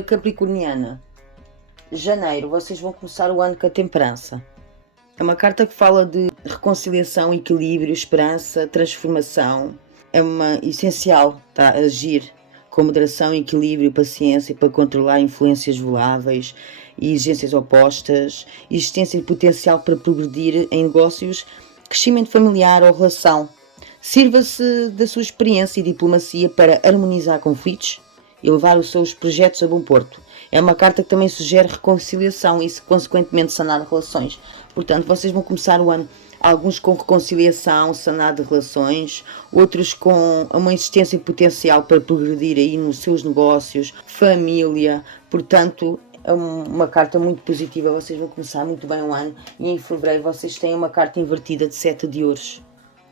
Capricorniana, janeiro, vocês vão começar o ano com a temperança. É uma carta que fala de reconciliação, equilíbrio, esperança, transformação. É uma essencial, tá? Agir com moderação, equilíbrio, paciência para controlar influências voláveis e exigências opostas, existência de potencial para progredir em negócios, crescimento familiar ou relação. Sirva-se da sua experiência e diplomacia para harmonizar conflitos e levar os seus projetos a bom porto. É uma carta que também sugere reconciliação e, consequentemente, sanar relações. Portanto, vocês vão começar o ano, alguns com reconciliação, sanar de relações, outros com uma existência potencial para progredir aí nos seus negócios, família. Portanto, é uma carta muito positiva. Vocês vão começar muito bem o ano e em fevereiro vocês têm uma carta invertida de 7 de ouros.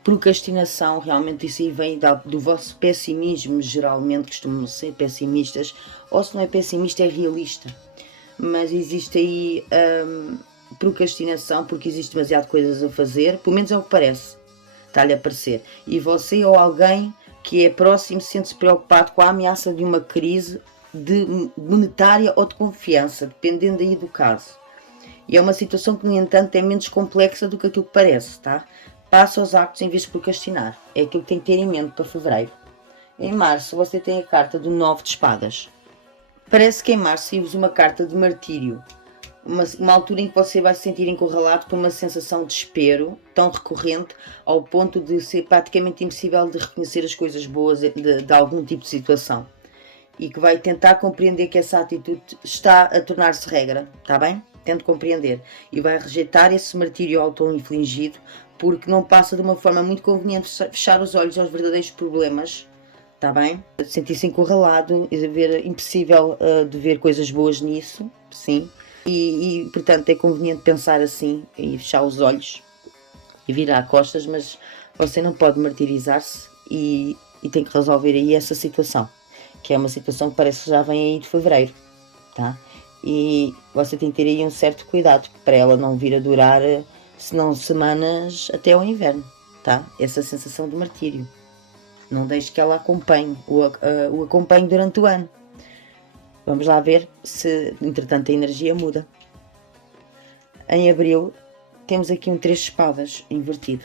Procrastinação, realmente isso aí vem do vosso pessimismo, geralmente costumam ser pessimistas, ou se não é pessimista é realista, mas existe aí procrastinação porque existe demasiado coisas a fazer, pelo menos é o que parece, está-lhe a parecer, e você ou alguém que é próximo sente-se preocupado com a ameaça de uma crise monetária ou de confiança, dependendo aí do caso. E é uma situação que, no entanto, é menos complexa do que aquilo que parece, tá? Passa aos actos em vez de procrastinar. É aquilo que tem que ter em mente para fevereiro. Em março você tem a carta do 9 de espadas. Parece que em março usa uma carta de martírio. Uma altura em que você vai se sentir encurralado por uma sensação de desespero tão recorrente ao ponto de ser praticamente impossível de reconhecer as coisas boas de algum tipo de situação. E que vai tentar compreender que essa atitude está a tornar-se regra, está bem? Tente compreender. E vai rejeitar esse martírio auto-infligido porque não passa de uma forma muito conveniente fechar os olhos aos verdadeiros problemas, está bem? Sentir-se encurralado e ver impossível de ver coisas boas nisso, sim. E portanto é conveniente pensar assim e fechar os olhos e virar costas, mas você não pode martirizar-se e tem que resolver aí essa situação, que é uma situação que parece que já vem aí de fevereiro, tá? E você tem que ter aí um certo cuidado para ela não vir a durar senão semanas até ao inverno, tá? Essa sensação de martírio. Não deixe que ela o acompanhe durante o ano. Vamos lá ver se, entretanto, a energia muda. Em abril, temos aqui um 3 de espadas invertido.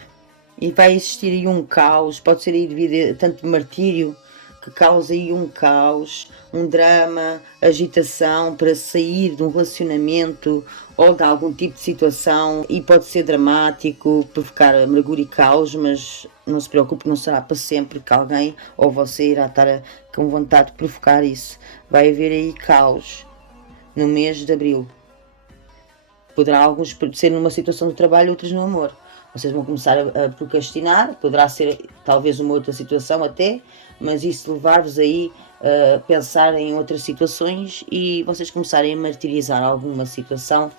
E vai existir aí um caos, pode ser aí devido a tanto martírio, que causa aí um caos, um drama, agitação para sair de um relacionamento ou de algum tipo de situação, e pode ser dramático, provocar amargura e caos, mas não se preocupe, não será para sempre que alguém ou você irá estar com vontade de provocar isso. Vai haver aí caos no mês de abril. Poderá alguns ser numa situação de trabalho, outros no amor. Vocês vão começar a procrastinar, poderá ser talvez uma outra situação até, mas isso levar-vos aí a pensar em outras situações e vocês começarem a martirizar alguma situação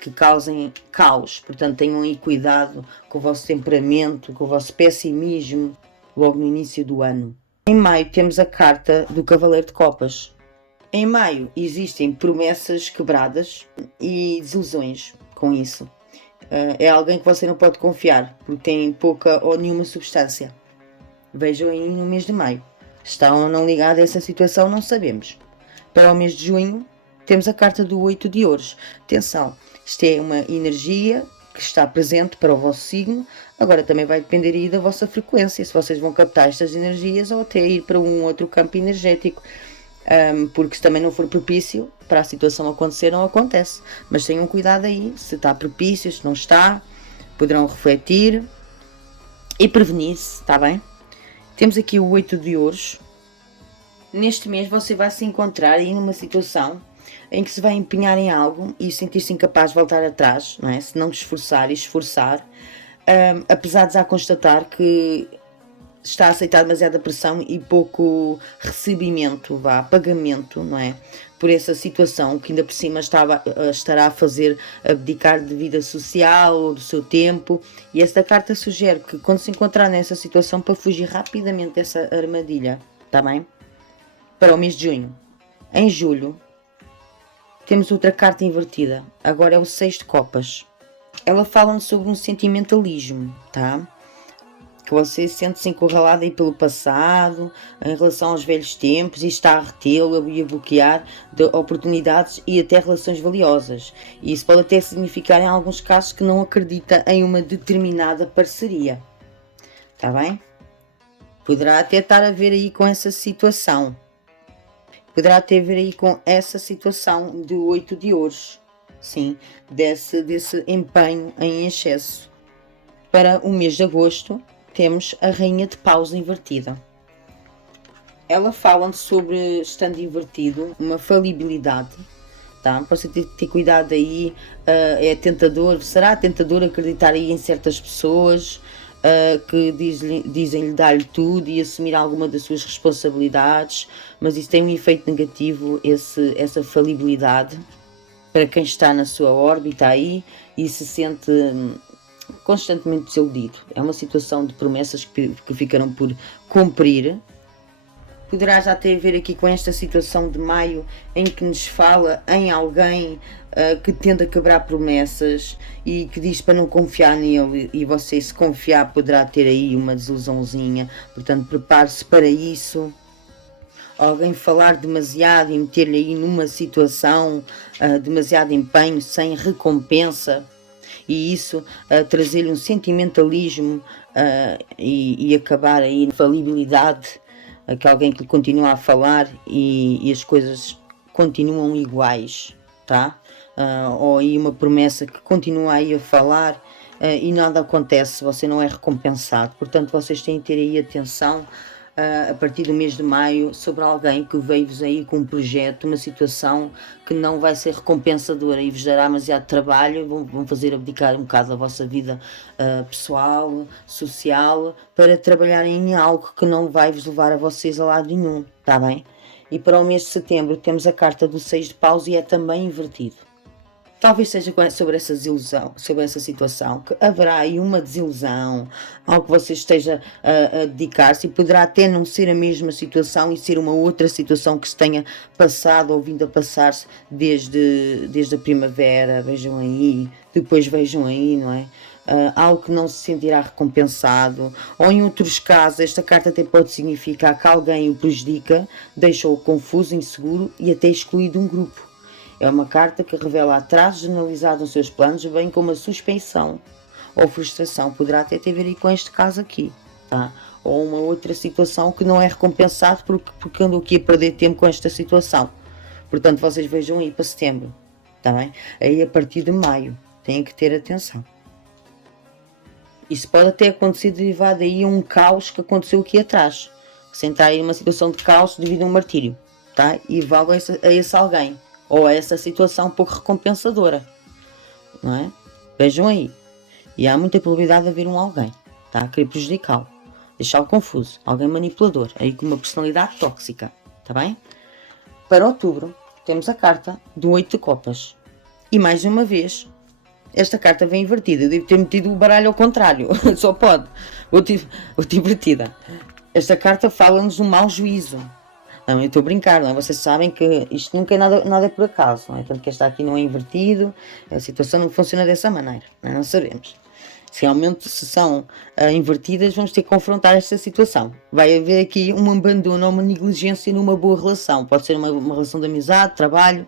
que causem caos. Portanto, tenham aí cuidado com o vosso temperamento, com o vosso pessimismo logo no início do ano. Em maio temos a carta do Cavaleiro de Copas. Em maio existem promessas quebradas e desilusões com isso. É alguém que você não pode confiar, porque tem pouca ou nenhuma substância. Vejam aí no mês de maio. Está ou não ligado a essa situação, não sabemos. Para o mês de junho, temos a carta do 8 de ouros. Atenção, isto é uma energia que está presente para o vosso signo. Agora também vai depender aí da vossa frequência, se vocês vão captar estas energias ou até ir para um outro campo energético. Porque se também não for propício para a situação acontecer, não acontece. Mas tenham cuidado aí, se está propício, se não está, poderão refletir e prevenir-se, está bem? Temos aqui o 8 de ouros. Neste mês você vai se encontrar aí numa situação em que se vai empenhar em algo e sentir-se incapaz de voltar atrás, não é? Se não esforçar e esforçar, apesar de já constatar que está a aceitar demasiada pressão e pouco recebimento, pagamento, não é? Por essa situação que ainda por cima estará a fazer abdicar de vida social ou do seu tempo. E esta carta sugere que quando se encontrar nessa situação, para fugir rapidamente dessa armadilha, está bem? Para o mês de junho. Em julho, temos outra carta invertida. Agora é o 6 de copas. Ela fala-nos sobre um sentimentalismo, tá? que você sente-se encurralado aí pelo passado, em relação aos velhos tempos, e está a retê-lo e a bloquear de oportunidades e até relações valiosas. E isso pode até significar, em alguns casos, que não acredita em uma determinada parceria. Está bem? Poderá até estar a ver aí com essa situação. Poderá ter a ver aí com essa situação do 8 de ouros. Sim, desse empenho em excesso. Para o mês de agosto, temos a Rainha de Paus invertida. Ela fala sobre, estando invertido, uma falibilidade. Tá? Para você ter cuidado aí, é tentador, será tentador acreditar aí em certas pessoas que dizem-lhe dar-lhe tudo e assumir alguma das suas responsabilidades, mas isso tem um efeito negativo, essa falibilidade, para quem está na sua órbita aí e se sente constantemente desiludido. É uma situação de promessas que ficaram por cumprir. Poderá já ter a ver aqui com esta situação de maio, em que nos fala em alguém que tende a quebrar promessas e que diz para não confiar nele, e você, se confiar, poderá ter aí uma desilusãozinha. Portanto, prepare-se para isso. Alguém falar demasiado e meter-lhe aí numa situação, demasiado empenho, sem recompensa, e isso trazer-lhe um sentimentalismo e acabar aí na falibilidade, que alguém que continua a falar e as coisas continuam iguais, tá? Ou aí uma promessa que continua aí a falar e nada acontece, você não é recompensado. Portanto, vocês têm que ter aí atenção a partir do mês de maio sobre alguém que veio-vos aí com um projeto, uma situação que não vai ser recompensadora e vos dará demasiado trabalho, vão fazer abdicar um bocado da vossa vida pessoal, social, para trabalharem em algo que não vai vos levar a vocês a lado nenhum, está bem? E para o mês de setembro temos a carta do 6 de paus e é também invertido. Talvez seja sobre essa desilusão, sobre essa situação, que haverá aí uma desilusão, algo que você esteja a dedicar-se, e poderá até não ser a mesma situação e ser uma outra situação que se tenha passado ou vindo a passar-se desde a primavera, vejam aí, depois vejam aí, não é? Algo que não se sentirá recompensado, ou em outros casos esta carta até pode significar que alguém o prejudica, deixa-o confuso, inseguro e até excluído de um grupo. É uma carta que revela atraso generalizado nos seus planos, bem como a suspensão ou frustração. Poderá até ter a ver aí com este caso aqui, tá? Ou uma outra situação que não é recompensado porque andou aqui a perder tempo com esta situação. Portanto, vocês vejam aí para setembro, tá bem? Aí a partir de maio, têm que ter atenção. Isso pode até acontecer derivado aí a um caos que aconteceu aqui atrás. Se entrar aí numa situação de caos devido a um martírio, tá? E vale a esse alguém. Ou a essa situação pouco recompensadora, não é? Vejam aí. E há muita probabilidade de haver um alguém, tá? A querer prejudicá-lo, deixá-lo confuso, alguém manipulador, aí com uma personalidade tóxica, tá bem? Para outubro, temos a carta do 8 de copas. E mais uma vez, esta carta vem invertida. Eu devo ter metido o baralho ao contrário, só pode. Outra invertida. Esta carta fala-nos do mau juízo. Não, eu estou a brincar, não é? Vocês sabem que isto nunca é nada por acaso, não é? Tanto que esta aqui não é invertido, a situação não funciona dessa maneira, não sabemos. Se realmente são invertidas, vamos ter que confrontar esta situação. Vai haver aqui um abandono ou uma negligência numa boa relação. Pode ser uma relação de amizade, trabalho,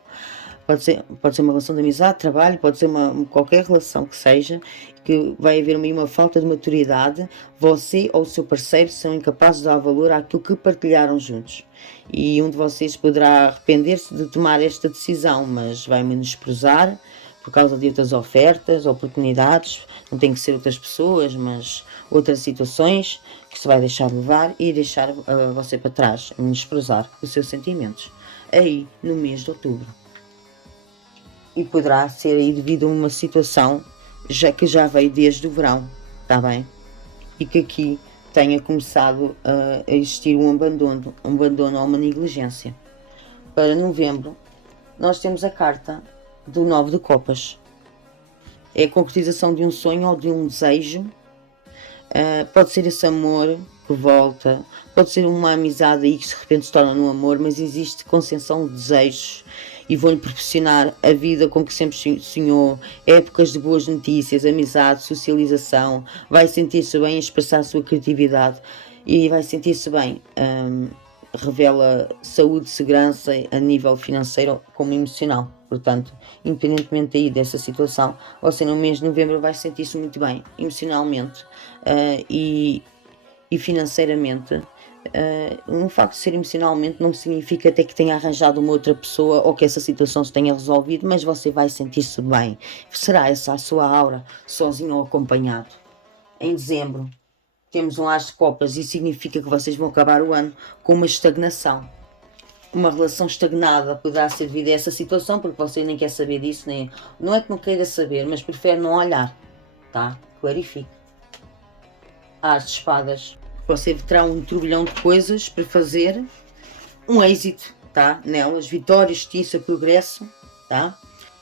pode ser uma relação de amizade, trabalho, pode ser qualquer relação que seja, que vai haver uma falta de maturidade. Você ou o seu parceiro são incapazes de dar valor àquilo que partilharam juntos. E um de vocês poderá arrepender-se de tomar esta decisão, mas vai menosprezar por causa de outras ofertas, oportunidades, não tem que ser outras pessoas, mas outras situações que se vai deixar levar e deixar você para trás, menosprezar os seus sentimentos, aí no mês de outubro. E poderá ser aí devido a uma situação que já veio desde o verão, está bem? E que aqui tenha começado a existir um abandono ou uma negligência. Para novembro, nós temos a carta do 9 de copas. É a concretização de um sonho ou de um desejo. Pode ser esse amor que volta, pode ser uma amizade aí que de repente se torna num amor, mas existe concessão de desejos e vão-lhe proporcionar a vida com que sempre sonhou, épocas de boas notícias, amizade, socialização, vai sentir-se bem a expressar a sua criatividade e vai sentir-se bem. Revela saúde, segurança a nível financeiro como emocional. Portanto, independentemente aí dessa situação, você no mês de novembro vai sentir-se muito bem, emocionalmente e financeiramente. O facto de ser emocionalmente não significa até que tenha arranjado uma outra pessoa ou que essa situação se tenha resolvido, mas você vai sentir-se bem. Será essa a sua aura, sozinho ou acompanhado? Em dezembro, temos um As de Copas e significa que vocês vão acabar o ano com uma estagnação. Uma relação estagnada poderá ser devido a essa situação, porque você nem quer saber disso, nem... não é que não queira saber, mas prefere não olhar, tá? Clarifique. As de Espadas. Você terá um turbilhão de coisas para fazer, um êxito, tá? Nelas, vitórias, justiça, progresso, tá?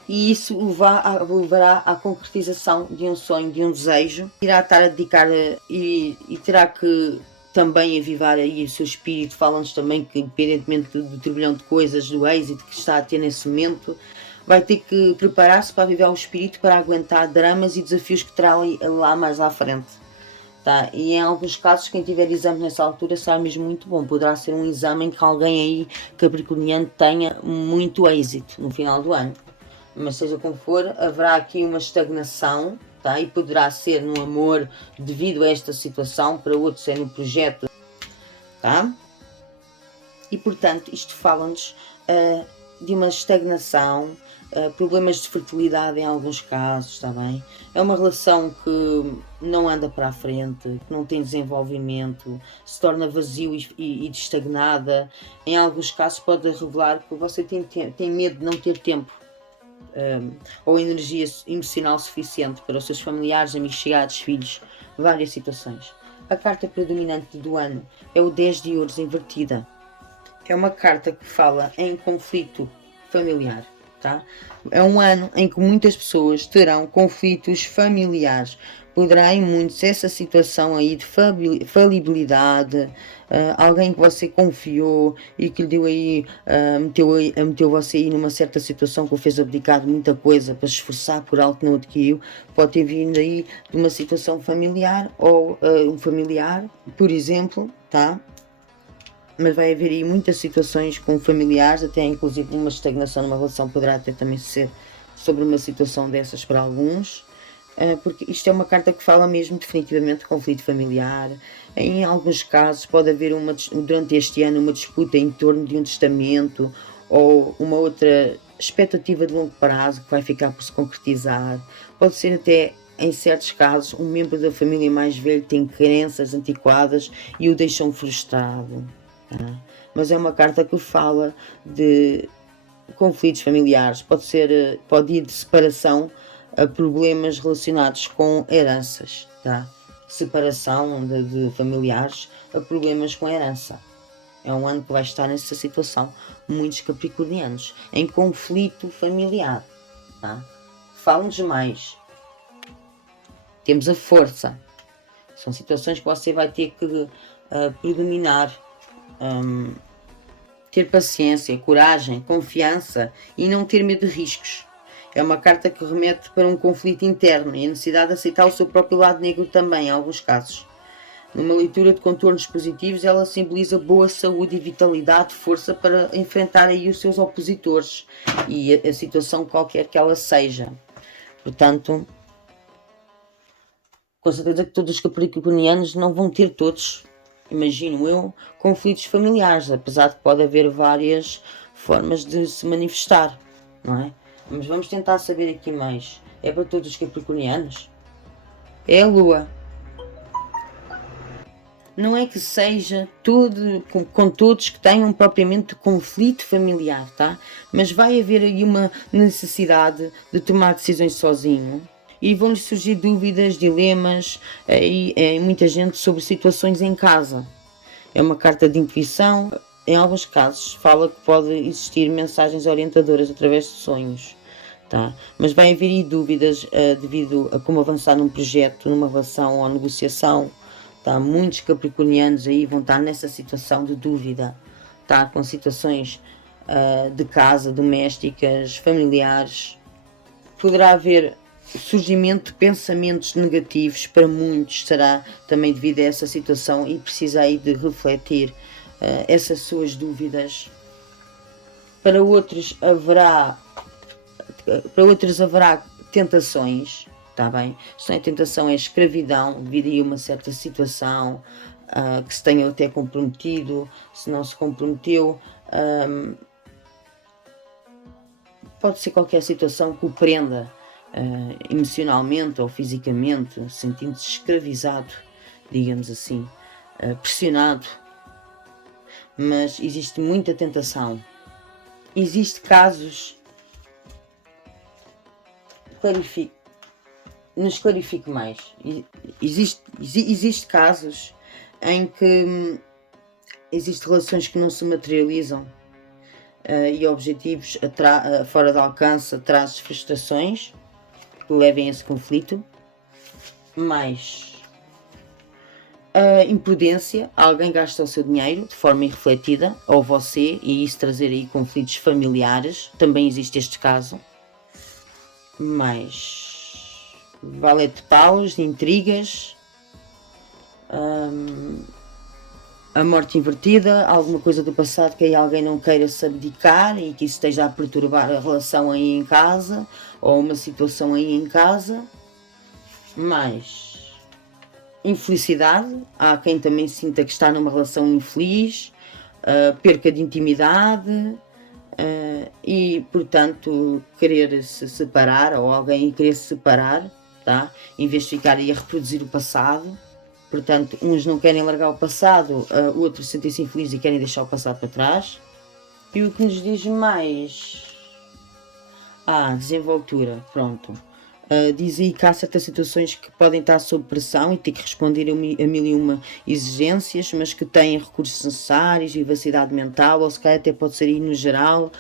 E isso levará à concretização de um sonho, de um desejo. Irá estar a dedicar e terá que também avivar aí o seu espírito. Falam-nos também que, independentemente do turbilhão de coisas, do êxito que está a ter nesse momento, vai ter que preparar-se para avivar o espírito para aguentar dramas e desafios que terá lá mais à frente. Tá? E em alguns casos, quem tiver exame nessa altura será mesmo muito bom. Poderá ser um exame em que alguém aí capricorniano tenha muito êxito no final do ano. Mas seja como for, haverá aqui uma estagnação, tá? E poderá ser no amor devido a esta situação, para outros é no projeto, tá? E portanto, isto fala-nos de uma estagnação, problemas de fertilidade em alguns casos, está bem? É uma relação que não anda para a frente, que não tem desenvolvimento, se torna vazio e estagnada. Em alguns casos pode revelar que você tem medo de não ter tempo ou energia emocional suficiente para os seus familiares, amigos chegados, filhos, várias situações. A carta predominante do ano é o 10 de ouros invertida. É uma carta que fala em conflito familiar. Tá? É um ano em que muitas pessoas terão conflitos familiares. Poderá em muitos essa situação aí de falibilidade, alguém que você confiou e que lhe deu aí, meteu você aí numa certa situação que o fez abdicar de muita coisa para se esforçar por algo que não adquiriu. Pode ter vindo aí de uma situação familiar ou um familiar, por exemplo, tá? Mas vai haver aí muitas situações com familiares, até inclusive uma estagnação numa relação poderá até também ser sobre uma situação dessas para alguns, porque isto é uma carta que fala mesmo definitivamente de conflito familiar. Em alguns casos pode haver durante este ano uma disputa em torno de um testamento ou uma outra expectativa de longo prazo que vai ficar por se concretizar. Pode ser até, em certos casos, um membro da família mais velho tem crenças antiquadas e o deixam frustrado. Mas é uma carta que fala de conflitos familiares, pode ir de separação a problemas relacionados com heranças, tá? Separação de familiares a problemas com herança. É um ano que vai estar nessa situação, muitos capricornianos, em conflito familiar, tá? Fala-nos mais. Temos a força. São situações que você vai ter que predominar. Ter paciência, coragem, confiança e não ter medo de riscos. É uma carta que remete para um conflito interno e a necessidade de aceitar o seu próprio lado negro também, em alguns casos. Numa leitura de contornos positivos, ela simboliza boa saúde e vitalidade, força para enfrentar aí os seus opositores e a situação qualquer que ela seja. Portanto, com certeza que todos os capricornianos não vão ter todos, imagino eu, conflitos familiares, apesar de pode haver várias formas de se manifestar, não é? Mas vamos tentar saber aqui mais. É para todos os capricornianos? É a Lua. Não é que seja tudo com todos que tenham propriamente conflito familiar, tá? Mas vai haver aí uma necessidade de tomar decisões sozinho. E vão-lhes surgir dúvidas, dilemas e muita gente sobre situações em casa. É uma carta de intuição. Em alguns casos fala que pode existir mensagens orientadoras através de sonhos. Tá? Mas vai haver aí dúvidas devido a como avançar num projeto, numa relação ou negociação. Tá? Muitos capricornianos aí vão estar nessa situação de dúvida. Tá? Com situações de casa, domésticas, familiares. Poderá haver surgimento de pensamentos negativos, para muitos será também devido a essa situação, e precisa aí de refletir essas suas dúvidas. Para outros haverá tentações, está bem? Se não é tentação, é escravidão, devido a uma certa situação que se tenha até comprometido, se não se comprometeu. Pode ser qualquer situação que o prenda emocionalmente ou fisicamente, sentindo-se escravizado, digamos assim, pressionado. Mas existe muita tentação. Existem casos. Nos clarifique mais. Existe casos em que existem relações que não se materializam e objetivos fora de alcance traz frustrações que levem a esse conflito. Mais imprudência, alguém gasta o seu dinheiro de forma irrefletida, ou você, e isso trazer aí conflitos familiares, também existe este caso. Mais valete de paus, intrigas, a morte invertida, alguma coisa do passado que aí alguém não queira se abdicar e que isso esteja a perturbar a relação aí em casa, ou uma situação aí em casa. Mais infelicidade, há quem também sinta que está numa relação infeliz, perca de intimidade e, portanto, querer se separar, ou alguém querer se separar, tá? Em vez de ficar aí a reproduzir o passado. Portanto, uns não querem largar o passado, outros sentem-se infelizes e querem deixar o passado para trás. E o que nos diz mais? Desenvoltura, pronto. Diz aí que há certas situações que podem estar sob pressão e ter que responder a mil e uma exigências, mas que têm recursos necessários, vivacidade mental, ou se calhar até pode ser aí no geral,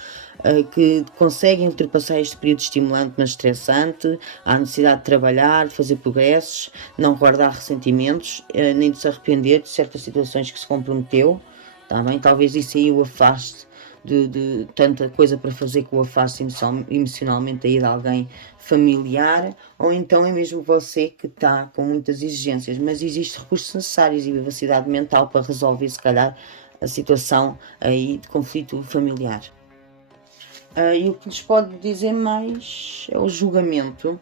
que conseguem ultrapassar este período estimulante mas estressante. Há necessidade de trabalhar, de fazer progressos, não guardar ressentimentos, nem de se arrepender de certas situações que se comprometeu, tá bem? Talvez isso aí o afaste de tanta coisa para fazer, que o afaste emocionalmente aí de alguém familiar, ou então é mesmo você que está com muitas exigências, mas existem recursos necessários e vivacidade mental para resolver se calhar a situação aí de conflito familiar. E o que nos pode dizer mais é o julgamento,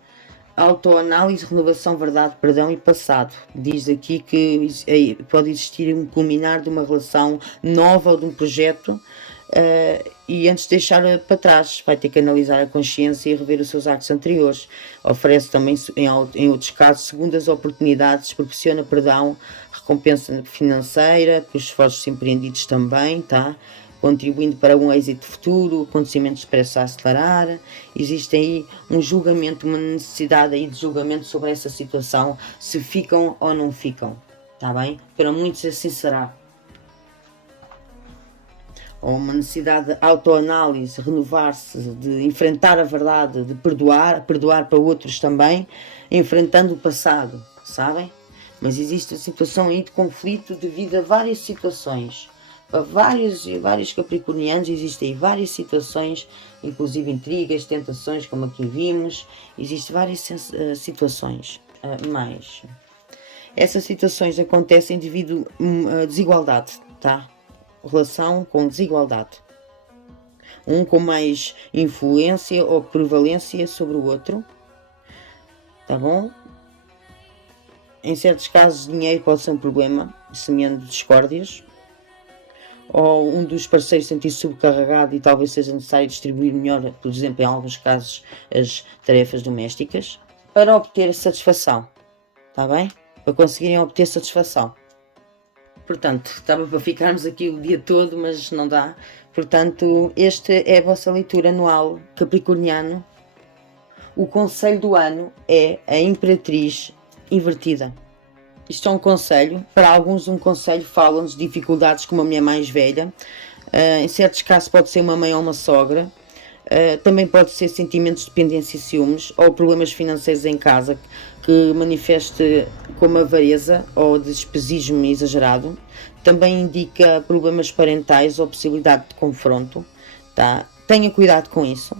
autoanálise, renovação, verdade, perdão e passado. Diz aqui que pode existir um culminar de uma relação nova ou de um projeto, e antes de deixar para trás vai ter que analisar a consciência e rever os seus atos anteriores. Oferece também, em outros casos, segundas oportunidades, proporciona perdão, recompensa financeira pelos esforços empreendidos também, tá? Contribuindo para um êxito futuro, acontecimentos prestes a acelerar. Existe aí um julgamento, uma necessidade aí de julgamento sobre essa situação, se ficam ou não ficam, tá bem? Para muitos assim será. Ou uma necessidade de autoanálise, renovar-se, de enfrentar a verdade, de perdoar para outros também, enfrentando o passado, sabem? Mas existe a situação aí de conflito devido a várias situações. Para vários capricornianos existem aí várias situações, inclusive intrigas, tentações, como aqui vimos. Existem várias situações. Mas essas situações acontecem devido a desigualdade, tá? Relação com desigualdade. Um com mais influência ou prevalência sobre o outro. Tá bom? Em certos casos, dinheiro pode ser um problema, semeando discórdias. Ou um dos parceiros sentir-se sobrecarregado e talvez seja necessário distribuir melhor, por exemplo, em alguns casos, as tarefas domésticas, para obter satisfação. Tá bem? Para conseguirem obter satisfação. Portanto, estava para ficarmos aqui o dia todo, mas não dá. Portanto, esta é a vossa leitura anual capricorniano. O conselho do ano é a Imperatriz Invertida. Isto é um conselho. Para alguns, um conselho fala-nos de dificuldades com uma mulher mais velha. Em certos casos pode ser uma mãe ou uma sogra. Também pode ser sentimentos de dependência e ciúmes, ou problemas financeiros em casa que manifeste como avareza ou despesismo exagerado. Também indica problemas parentais ou possibilidade de confronto. tá? Tenha cuidado com isso.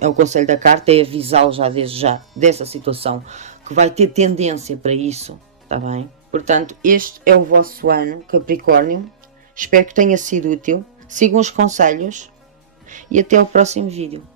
É o conselho da carta, é avisá-lo já desde já dessa situação, que vai ter tendência para isso, está bem? Portanto, este é o vosso ano, Capricórnio. Espero que tenha sido útil. Sigam os conselhos e até ao próximo vídeo.